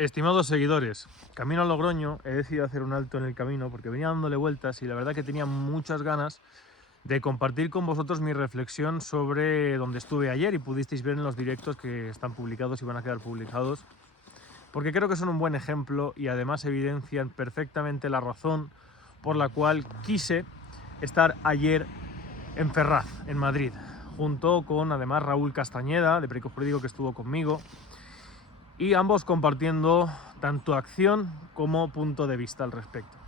Estimados seguidores, camino a Logroño he decidido hacer un alto en el camino porque venía dándole vueltas y la verdad que tenía muchas ganas de compartir con vosotros mi reflexión sobre donde estuve ayer y pudisteis ver en los directos que están publicados y van a quedar publicados, porque creo que son un buen ejemplo y además evidencian perfectamente la razón por la cual quise estar ayer en Ferraz, en Madrid, junto con además Raúl Castañeda, de Perico Jurídico, que estuvo conmigo, y ambos compartiendo tanto acción como punto de vista al respecto.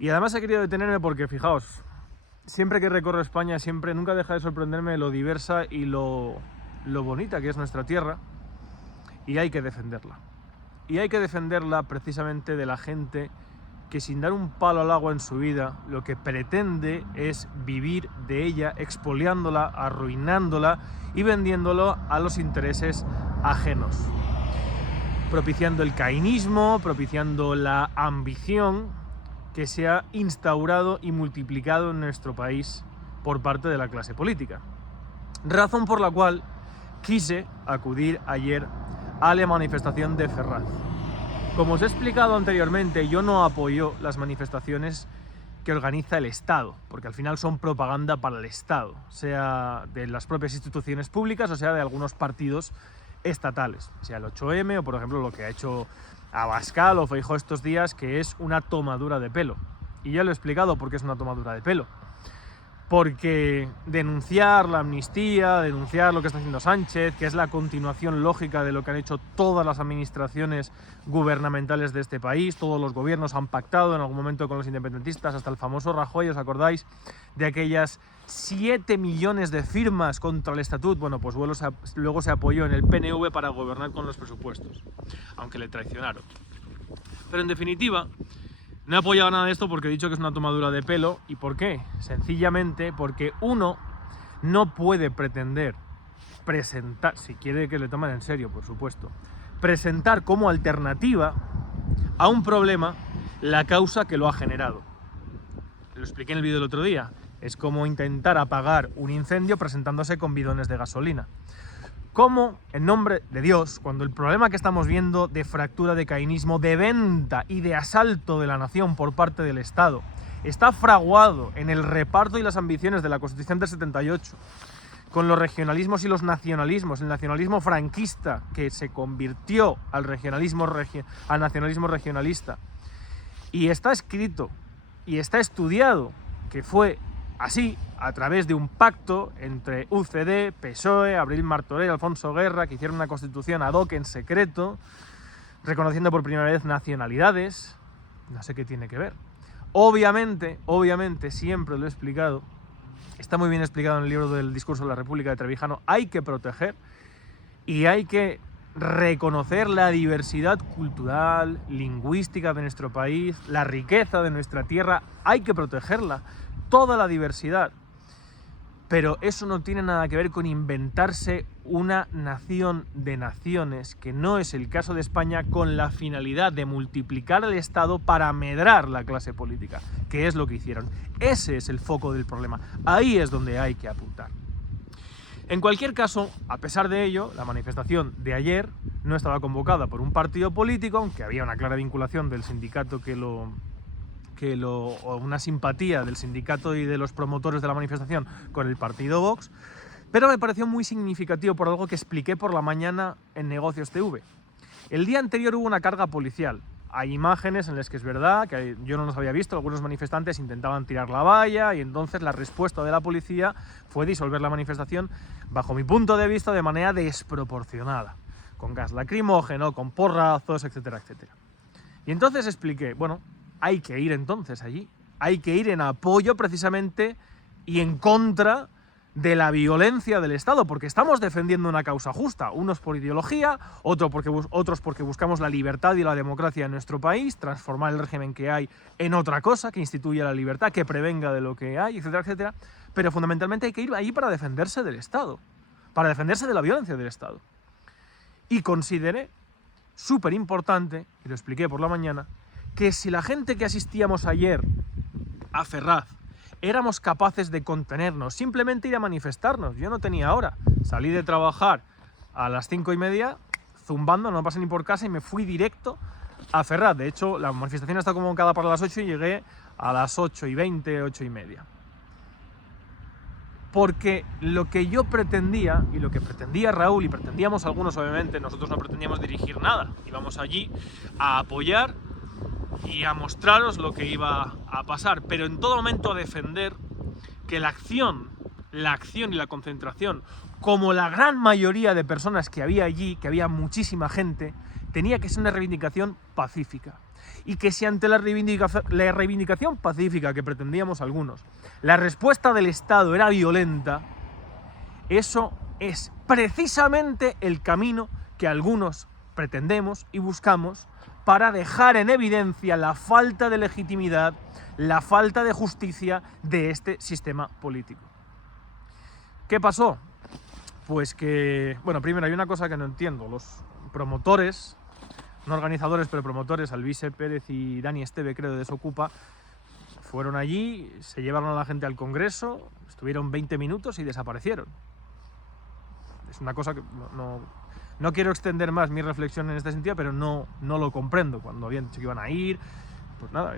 Y además he querido detenerme porque, fijaos, siempre que recorro España, nunca deja de sorprenderme lo diversa y lo bonita que es nuestra tierra, y hay que defenderla. Y hay que defenderla precisamente de la gente que, sin dar un palo al agua en su vida, lo que pretende es vivir de ella, expoliándola, arruinándola y vendiéndolo a los intereses ajenos, propiciando el cainismo, propiciando la ambición que se ha instaurado y multiplicado en nuestro país por parte de la clase política. Razón por la cual quise acudir ayer a la manifestación de Ferraz. Como os he explicado anteriormente, yo no apoyo las manifestaciones que organiza el Estado, porque al final son propaganda para el Estado, sea de las propias instituciones públicas o sea de algunos partidos estatales, sea el 8M o por ejemplo lo que ha hecho Abascal o Feijóo estos días, que es una tomadura de pelo. Y ya lo he explicado por qué es una tomadura de pelo. Porque denunciar la amnistía, denunciar lo que está haciendo Sánchez, que es la continuación lógica de lo que han hecho todas las administraciones gubernamentales de este país, todos los gobiernos han pactado en algún momento con los independentistas, hasta el famoso Rajoy, ¿os acordáis de aquellas 7 millones de firmas contra el estatut? Bueno, pues luego se apoyó en el PNV para gobernar con los presupuestos, aunque le traicionaron. Pero en definitiva, no he apoyado nada de esto porque he dicho que es una tomadura de pelo. ¿Y por qué? Sencillamente porque uno no puede pretender presentar, si quiere que le tomen en serio, por supuesto, presentar como alternativa a un problema la causa que lo ha generado. Lo expliqué en el vídeo del otro día. Es como intentar apagar un incendio presentándose con bidones de gasolina. ¿Cómo, en nombre de Dios, cuando el problema que estamos viendo de fractura, de cainismo, de venta y de asalto de la nación por parte del Estado está fraguado en el reparto y las ambiciones de la Constitución del 78, con los regionalismos y los nacionalismos, el nacionalismo franquista que se convirtió al nacionalismo regionalista, y está escrito y está estudiado que fue así, a través de un pacto entre UCD, PSOE, Abril Martorell, Alfonso Guerra, que hicieron una constitución ad hoc en secreto, reconociendo por primera vez nacionalidades. No sé qué tiene que ver. Obviamente, siempre lo he explicado, está muy bien explicado en el libro del Discurso de la República de Trevijano, hay que proteger y hay que reconocer la diversidad cultural, lingüística de nuestro país, la riqueza de nuestra tierra, hay que protegerla, toda la diversidad. Pero eso no tiene nada que ver con inventarse una nación de naciones, que no es el caso de España, con la finalidad de multiplicar el Estado para amedrar la clase política, que es lo que hicieron. Ese es el foco del problema. Ahí es donde hay que apuntar. En cualquier caso, a pesar de ello, la manifestación de ayer no estaba convocada por un partido político, aunque había una clara vinculación del sindicato o una simpatía del sindicato y de los promotores de la manifestación con el partido Vox, pero me pareció muy significativo por algo que expliqué por la mañana en Negocios TV. El día anterior hubo una carga policial. Hay imágenes en las que es verdad que yo no los había visto, algunos manifestantes intentaban tirar la valla y entonces la respuesta de la policía fue disolver la manifestación, bajo mi punto de vista, de manera desproporcionada, con gas lacrimógeno, con porrazos, etcétera, etcétera. Y entonces expliqué, bueno, hay que ir entonces allí, hay que ir en apoyo precisamente y en contra de la violencia del Estado, porque estamos defendiendo una causa justa, unos por ideología, otros porque buscamos la libertad y la democracia en nuestro país, transformar el régimen que hay en otra cosa, que instituya la libertad, que prevenga de lo que hay, etcétera, etcétera, pero fundamentalmente hay que ir allí para defenderse del Estado, para defenderse de la violencia del Estado. Y consideré súper importante, y lo expliqué por la mañana, que si la gente que asistíamos ayer a Ferraz éramos capaces de contenernos, simplemente ir a manifestarnos. Yo no tenía hora, salí de trabajar a las 5:30, zumbando, no pasé ni por casa y me fui directo a Ferraz. De hecho, la manifestación está convocada para las 8 y llegué a las 8:20, 8:30. Porque lo que yo pretendía, y lo que pretendía Raúl, y pretendíamos algunos obviamente, nosotros no pretendíamos dirigir nada, íbamos allí a apoyar y a mostraros lo que iba a pasar, pero en todo momento a defender que la acción y la concentración, como la gran mayoría de personas que había allí, que había muchísima gente, tenía que ser una reivindicación pacífica. Y que si ante la reivindicación pacífica que pretendíamos algunos, la respuesta del Estado era violenta, eso es precisamente el camino que algunos pretendemos y buscamos para dejar en evidencia la falta de legitimidad, la falta de justicia de este sistema político. ¿Qué pasó? Pues que, bueno, primero hay una cosa que no entiendo. Los promotores, no organizadores, pero promotores, Alvise Pérez y Dani Esteve, creo, de Desocupa, fueron allí, se llevaron a la gente al Congreso, estuvieron 20 minutos y desaparecieron. Es una cosa que no quiero extender más mi reflexión en este sentido, pero no lo comprendo. Cuando habían dicho que iban a ir, pues nada,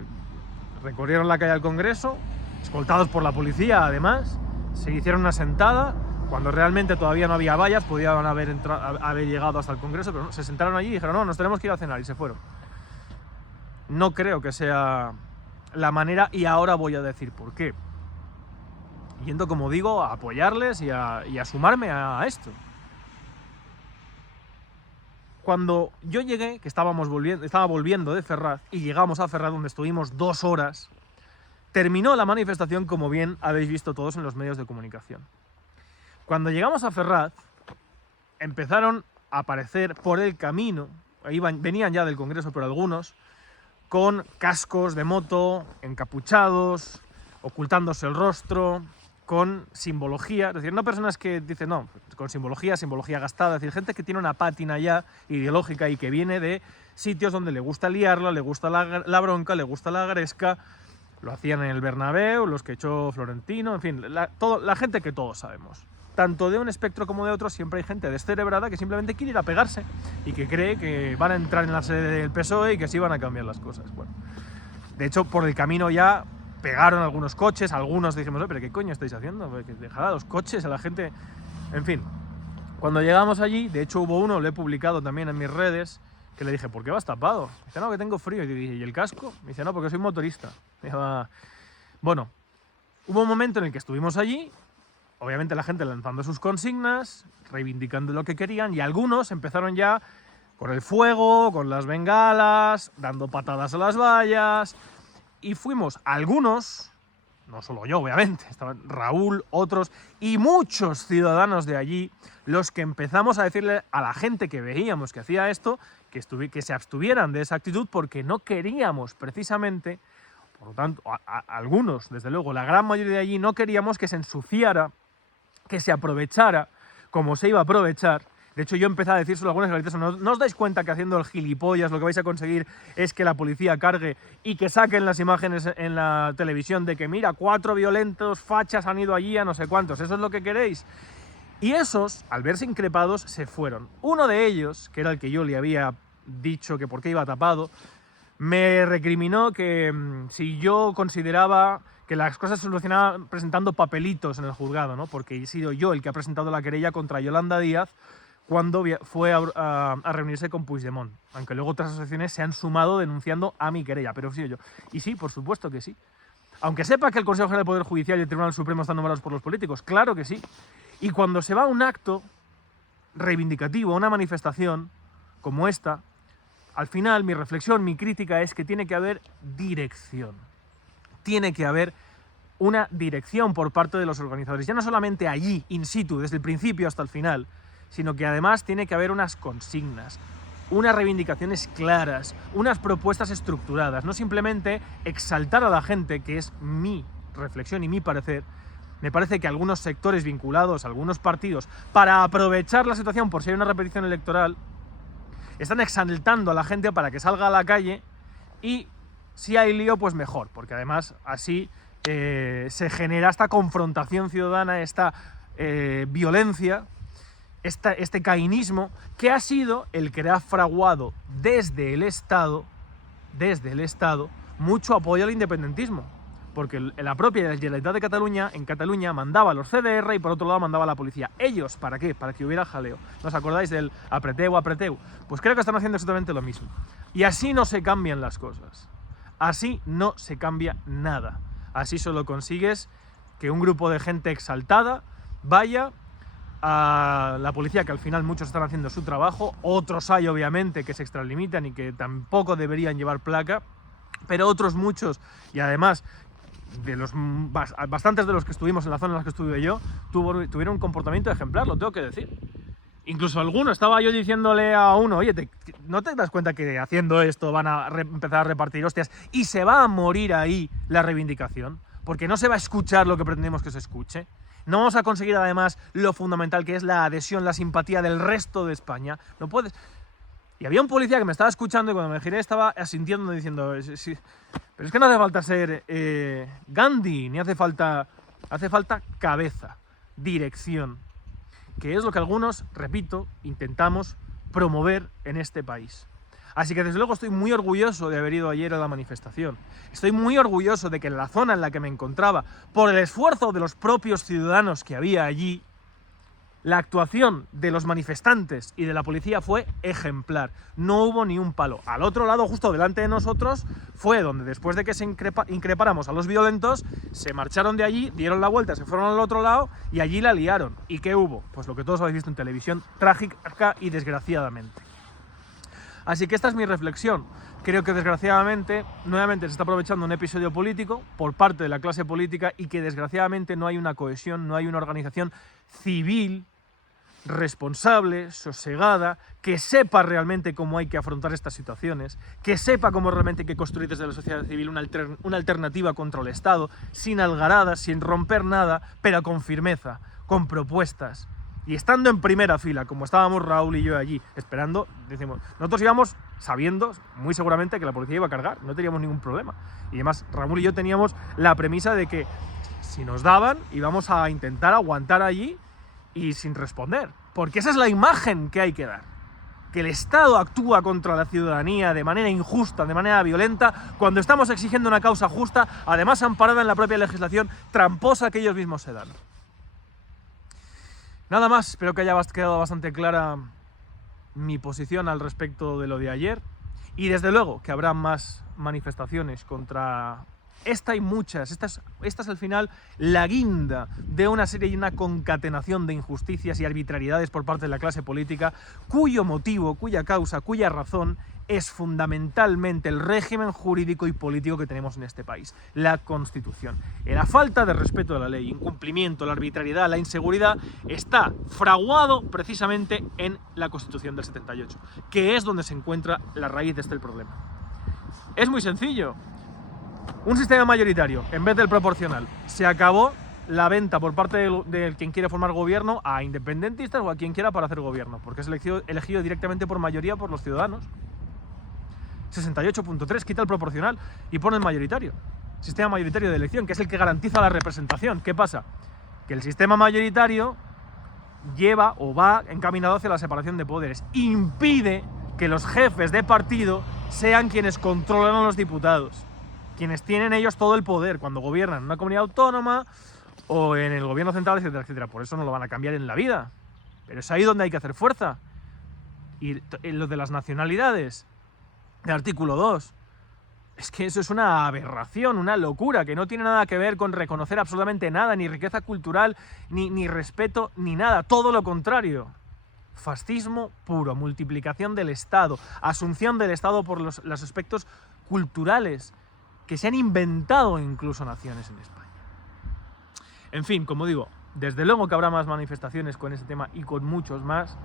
recorrieron la calle al Congreso, escoltados por la policía además, se hicieron una sentada, cuando realmente todavía no había vallas, podían haber llegado hasta el Congreso, pero no, se sentaron allí y dijeron, no, nos tenemos que ir a cenar, y se fueron. No creo que sea la manera, y ahora voy a decir por qué. Yendo, como digo, a apoyarles y a sumarme a esto. Cuando yo llegué, que estaba volviendo de Ferraz, y llegamos a Ferraz, donde estuvimos 2 horas, terminó la manifestación, como bien habéis visto todos en los medios de comunicación. Cuando llegamos a Ferraz, empezaron a aparecer por el camino, venían ya del Congreso, pero algunos, con cascos de moto, encapuchados, ocultándose el rostro, con simbología, es decir, no personas que dicen, no, con simbología gastada, es decir, gente que tiene una pátina ya ideológica y que viene de sitios donde le gusta liarla, le gusta la bronca, le gusta la gresca. Lo hacían en el Bernabéu, los que echó Florentino, en fin, la gente que todos sabemos. Tanto de un espectro como de otro, siempre hay gente descerebrada que simplemente quiere ir a pegarse y que cree que van a entrar en la sede del PSOE y que así van a cambiar las cosas. Bueno, de hecho, por el camino ya pegaron algunos coches, algunos dijimos, pero ¿qué coño estáis haciendo? Dejad a los coches, a la gente... En fin, cuando llegamos allí, de hecho hubo uno, lo he publicado también en mis redes, que le dije, ¿por qué vas tapado? Me dice, no, que tengo frío. Y dije, ¿y el casco? Me dice, no, porque soy motorista. Bueno, hubo un momento en el que estuvimos allí, obviamente la gente lanzando sus consignas, reivindicando lo que querían, y algunos empezaron ya con el fuego, con las bengalas, dando patadas a las vallas, y fuimos algunos, no solo yo obviamente, estaban Raúl, otros y muchos ciudadanos de allí, los que empezamos a decirle a la gente que veíamos que hacía esto, que se abstuvieran de esa actitud, porque no queríamos precisamente, por lo tanto, algunos, desde luego, la gran mayoría de allí, no queríamos que se ensuciara, que se aprovechara como se iba a aprovechar. De hecho, yo empecé a decírselo a algunas garitas, ¿no os dais cuenta que haciendo el gilipollas lo que vais a conseguir es que la policía cargue y que saquen las imágenes en la televisión de que, mira, 4 violentos fachas han ido allí a no sé cuántos, ¿eso es lo que queréis? Y esos, al verse increpados, se fueron. Uno de ellos, que era el que yo le había dicho que por qué iba tapado, me recriminó que si yo consideraba que las cosas se solucionaban presentando papelitos en el juzgado, ¿no? Porque he sido yo el que ha presentado la querella contra Yolanda Díaz cuando fue a reunirse con Puigdemont, aunque luego otras asociaciones se han sumado denunciando a mi querella, pero sí yo. Y sí, por supuesto que sí. Aunque sepa que el Consejo General del Poder Judicial y el Tribunal Supremo están nombrados por los políticos, claro que sí. Y cuando se va a un acto reivindicativo, una manifestación como esta, al final mi reflexión, mi crítica es que tiene que haber dirección. Tiene que haber una dirección por parte de los organizadores, ya no solamente allí, in situ, desde el principio hasta el final, sino que además tiene que haber unas consignas, unas reivindicaciones claras, unas propuestas estructuradas, no simplemente exaltar a la gente, que es mi reflexión y mi parecer. Me parece que algunos sectores vinculados a algunos partidos, para aprovechar la situación por si hay una repetición electoral, están exaltando a la gente para que salga a la calle, y si hay lío, pues mejor, porque además así se genera esta confrontación ciudadana, esta violencia, este cainismo que ha sido el que ha fraguado desde el Estado, mucho apoyo al independentismo. Porque la propia Generalitat de Cataluña, en Cataluña, mandaba a los CDR y por otro lado mandaba a la policía. ¿Ellos para qué? Para que hubiera jaleo. ¿No os acordáis del apreteu, apreteu? Pues creo que están haciendo exactamente lo mismo. Y así no se cambian las cosas. Así no se cambia nada. Así solo consigues que un grupo de gente exaltada vaya a la policía, que al final muchos están haciendo su trabajo, otros hay obviamente que se extralimitan y que tampoco deberían llevar placa, pero otros muchos, y además bastantes de los que estuvimos en la zona en la que estuve yo, tuvieron un comportamiento ejemplar, lo tengo que decir. Incluso alguno, estaba yo diciéndole a uno, oye, ¿no te das cuenta que haciendo esto van a empezar a repartir hostias y se va a morir ahí la reivindicación? Porque no se va a escuchar lo que pretendemos que se escuche. No vamos a conseguir además lo fundamental que es la adhesión, la simpatía del resto de España. No puedes... Y había un policía que me estaba escuchando y cuando me giré estaba asintiendo diciendo, sí, pero es que no hace falta ser Gandhi, ni hace falta cabeza, dirección, que es lo que algunos, repito, intentamos promover en este país. Así que desde luego estoy muy orgulloso de haber ido ayer a la manifestación. Estoy muy orgulloso de que en la zona en la que me encontraba, por el esfuerzo de los propios ciudadanos que había allí, la actuación de los manifestantes y de la policía fue ejemplar. No hubo ni un palo. Al otro lado, justo delante de nosotros, fue donde después de que se increpáramos a los violentos, se marcharon de allí, dieron la vuelta, se fueron al otro lado y allí la liaron. ¿Y qué hubo? Pues lo que todos habéis visto en televisión, trágica y desgraciadamente. Así que esta es mi reflexión. Creo que desgraciadamente, nuevamente se está aprovechando un episodio político por parte de la clase política y que desgraciadamente no hay una cohesión, no hay una organización civil responsable, sosegada, que sepa realmente cómo hay que afrontar estas situaciones, que sepa cómo realmente hay que construir desde la sociedad civil una alternativa contra el Estado, sin algaradas, sin romper nada, pero con firmeza, con propuestas. Y estando en primera fila, como estábamos Raúl y yo allí, esperando, decimos, nosotros íbamos sabiendo muy seguramente que la policía iba a cargar, no teníamos ningún problema. Y además Raúl y yo teníamos la premisa de que si nos daban, íbamos a intentar aguantar allí y sin responder, porque esa es la imagen que hay que dar, que el Estado actúa contra la ciudadanía de manera injusta, de manera violenta, cuando estamos exigiendo una causa justa, además amparada en la propia legislación tramposa que ellos mismos se dan. Nada más, espero que haya quedado bastante clara mi posición al respecto de lo de ayer, y desde luego que habrá más manifestaciones contra esta y muchas. Esta es al final la guinda de una serie y una concatenación de injusticias y arbitrariedades por parte de la clase política, cuyo motivo, cuya causa, cuya razón es fundamentalmente el régimen jurídico y político que tenemos en este país, la Constitución. La falta de respeto a la ley, incumplimiento, la arbitrariedad, la inseguridad, está fraguado precisamente en la Constitución del 78, que es donde se encuentra la raíz de este problema. Es muy sencillo. Un sistema mayoritario en vez del proporcional. Se acabó la venta por parte de quien quiere formar gobierno a independentistas o a quien quiera para hacer gobierno, porque es elegido directamente por mayoría por los ciudadanos. 68.3 quita el proporcional y pone el mayoritario. Sistema mayoritario de elección, que es el que garantiza la representación. ¿Qué pasa? Que el sistema mayoritario lleva o va encaminado hacia la separación de poderes. Impide que los jefes de partido sean quienes controlan a los diputados, quienes tienen ellos todo el poder cuando gobiernan en una comunidad autónoma o en el gobierno central, etcétera, etcétera. Por eso no lo van a cambiar en la vida. Pero es ahí donde hay que hacer fuerza. Y lo de las nacionalidades, el artículo 2, es que eso es una aberración, una locura, que no tiene nada que ver con reconocer absolutamente nada, ni riqueza cultural, ni respeto, ni nada. Todo lo contrario. Fascismo puro, multiplicación del Estado, asunción del Estado por los aspectos culturales, que se han inventado incluso naciones en España. En fin, como digo, desde luego que habrá más manifestaciones con ese tema y con muchos más.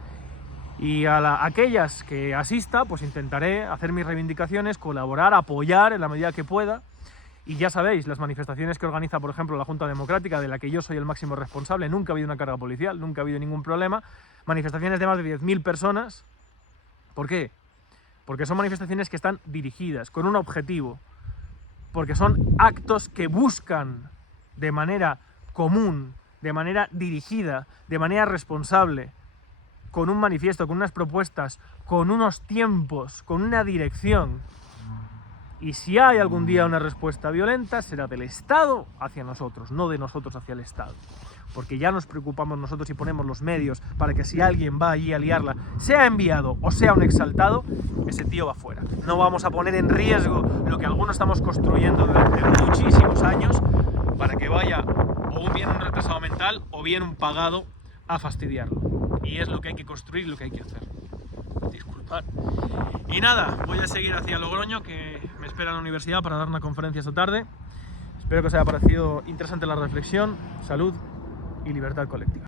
Y a aquellas que asista, pues intentaré hacer mis reivindicaciones, colaborar, apoyar en la medida que pueda. Y ya sabéis, las manifestaciones que organiza, por ejemplo, la Junta Democrática, de la que yo soy el máximo responsable, nunca ha habido una carga policial, nunca ha habido ningún problema. Manifestaciones de más de 10.000 personas. ¿Por qué? Porque son manifestaciones que están dirigidas, con un objetivo. Porque son actos que buscan de manera común, de manera dirigida, de manera responsable, con un manifiesto, con unas propuestas, con unos tiempos, con una dirección. Y si hay algún día una respuesta violenta, será del Estado hacia nosotros, no de nosotros hacia el Estado. Porque ya nos preocupamos nosotros y ponemos los medios para que si alguien va allí a liarla, sea enviado o sea un exaltado, ese tío va fuera. No vamos a poner en riesgo lo que algunos estamos construyendo durante muchísimos años para que vaya o bien un retrasado mental o bien un pagado a fastidiarlo. Y es lo que hay que construir y lo que hay que hacer. Disculpad. Y nada, voy a seguir hacia Logroño, que me espera en la universidad para dar una conferencia esta tarde. Espero que os haya parecido interesante la reflexión. Salud y libertad colectiva.